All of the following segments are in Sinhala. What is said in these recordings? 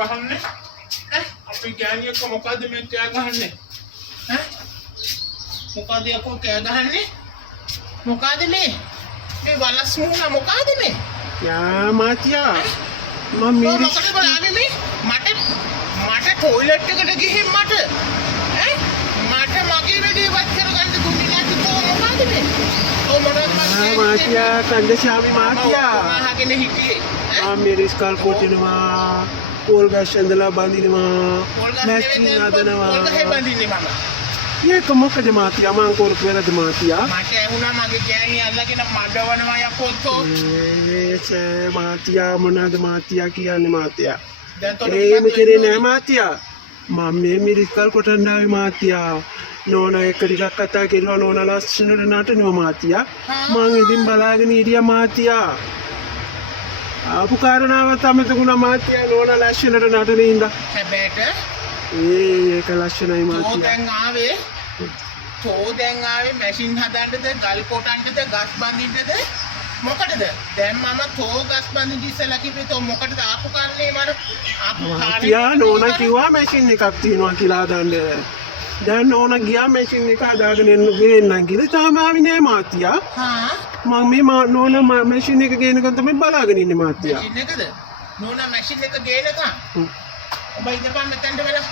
ගහන්නේ? අපි ගෑණියෙක් මොකද්ද මේ කෑ ගහන්නේ? මොකද යකෝ කෑ ගහන්නේ? මොකද මේ වලස් මුණ මොකද මේ? යා මාතියා මම මිරිස් මොකද බලන්නේ මේ? මට ටොයිලට් එකට ගිහින් මට මගේ වැඩේ වත් කරගන්න දුන්නේ නැති මොකද මේ? මාතියා කන්දශාමි මාතියා අහගෙන හිටියේ. මම මිරිස් කල් කොටිනවා පෝල් ගස් ඇඳලා බඳිනවා මැස්ටින් හදනවා. පෝල් ගහේ බඳින්නේ මම. ඒක මොකද මාතියා මං කරපු වැරද්ද මාතියා? මට ඇහුණා මගේ ගෑණි අල්ලගෙන මඩවනවා යකෝතෝ. ඒ මාතියා මොනවාද මාතියා කියන්නේ මාතියා? දැන් තොට එහෙම කරේ නෑ මාතියා. මම මේ මිරිස් කල් කොටන්න ආවේ මාතියා. නෝනා එක්ක ටිකක් කතා කරලා නෝනා ලස්සනට නටනවා මාතියා. මං ඉතින් බලාගෙන හිටියා මාතියා. ආපු කාරණාව තමයි තුණා මාතියා නෝනා ලස්සනට නටන ඉඳා. හැබැයිට ඒක ලස්සනයි මාතියා. තෝ දැන් ආවේ මැෂින් හදන්නද ගල් කොටන්නද ගස් බඳින්නද මොකටද? දැන් මම තෝ ගස් බඳින්න ඉස්සලා කිව්වේ තෝ මොකටද ආපු කාරණේ මට ආපු මාතියා නෝනා කිව්වා මැෂින් එකක් තියෙනවා කියලා හදන්න. දැන් නෝනා ගියා මැෂින් එක හදාගෙන එන්නම් කියලා තාම ආවේ නෑ මාතියා. මම මේ නෝනා මැෂින් එක ගේනකන් තමයි බලාගෙන ඉන්නේ මාතියා. මැෂින් එකද? නෝනා මැෂින් එක ගේනකන් ඔබ ඉඳපන් මෙතනට වෙලා.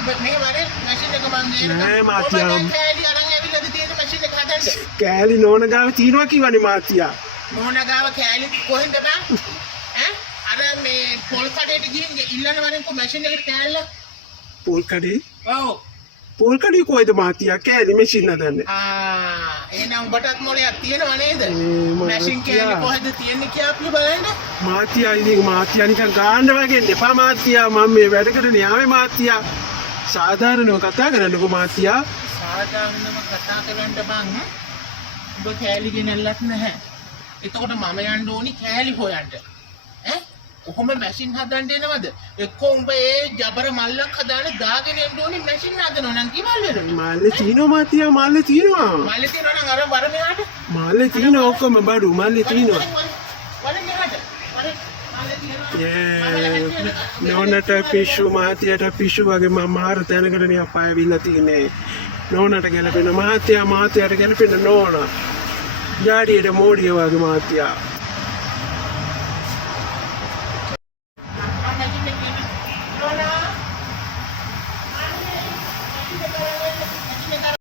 ඔබ මේ වරේ මැෂින් එක මම ගේනකන් නෑ මාතියා. ඔබ කෑලි අරන් ඇවිල්ලාද තියෙන මැෂින් එක හදන්න? කෑලි නෝනා ගාව තියෙනවා කිව්වනේ මාතියා. නෝනා ගාව කෑලි කොහෙන්ද බං? අර මේ පොල් කඩේට ගිහින් ඉල්ලන වරෙන් කො මැෂින් එකට කෑල්ල. පෝල් කඩේ? ඔව්. පෝල් කඩේ කොයිද මාතියා කෑලි මැෂින් හදන්නේ? එහෙනම් උඹටත් මොලයක් තියෙනව නේද? මැෂින් කෑලි කොහෙද තියෙන්නේ කියලා අපි බලන්න. මාතියා ඉතින් මාතියා නිකන් ගාන්න වගේ එපා මාතියා. මම මේ වැඩකට න්යාවේ මාතියා. සාධාරණව කතා කරන්නකෝ මාතියා. සාධාරණව කතා කරන්න බං. ඔබ කෑලි ගෙනල්ලත් නැහැ. එතකොට මම යන්න ඕනි කෑලි හොයන්න. කොහොම මැෂින් හදන්න එනවද? එක්කෝ උඹ ඒ ජබර මල්ලක් හදාන දාගෙන එන්න ඕනි මැෂින් හදනවා නම් කිවල් වෙන. මල්ලේ තියෙනවා මාතියා මල්ලේ තියෙනවා. මල්ලේ තියෙනවා නම් අර වර මෙහාට. මල්ලේ තියෙනවා ඔක්කොම බඩු මල්ලේ තියෙනවා. වර මෙහාට. නෝනට පිස්සු මාතියට පිස්සු වගේ මම මාර තැනකටනේ අප්පා ඇවිල්ලා තින්නේ. නෝනට ගැලපෙන මාතියට ගැලපෙන නෝනා. ජාඩියට මෝඩිය වගේ මාතියා.